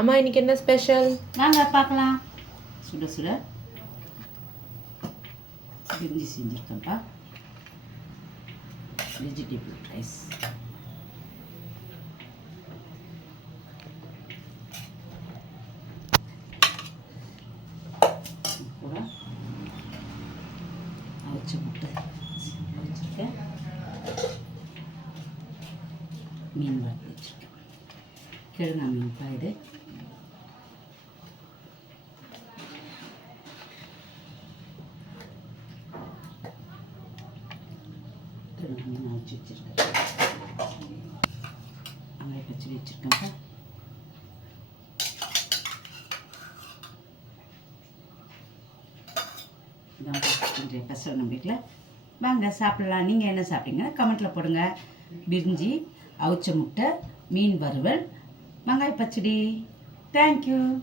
அம்மா இன்னைக்கு என்ன ஸ்பெஷல்? வாங்க பார்க்கலாம். சுட சுட பிரிஞ்சி செஞ்சுருக்கேன்ப்பா. Vegetable rice. கூட அவிச்ச முட்டை வச்சுருக்கேன். மீன் வறுத்து வச்சுருக்கேன். கிழங்கா மீன்ப்பா இது. கிழங்கா மீன் அவிச்சு வச்சுருக்கேன். வெங்காய பச்சடி வச்சுருக்கேன்ப்பா. இதான் இன்றைய பெசல் நம்ம வீட்டில். வாங்க சாப்பிடலாம். நீங்கள் என்ன சாப்பிட்டீங்கன்னா கமெண்ட்டில் போடுங்க. பிரிஞ்சி, அவிச்ச முட்டை, மீன் வறுவல், வெங்காய பச்சடி. தேங்க்யூ.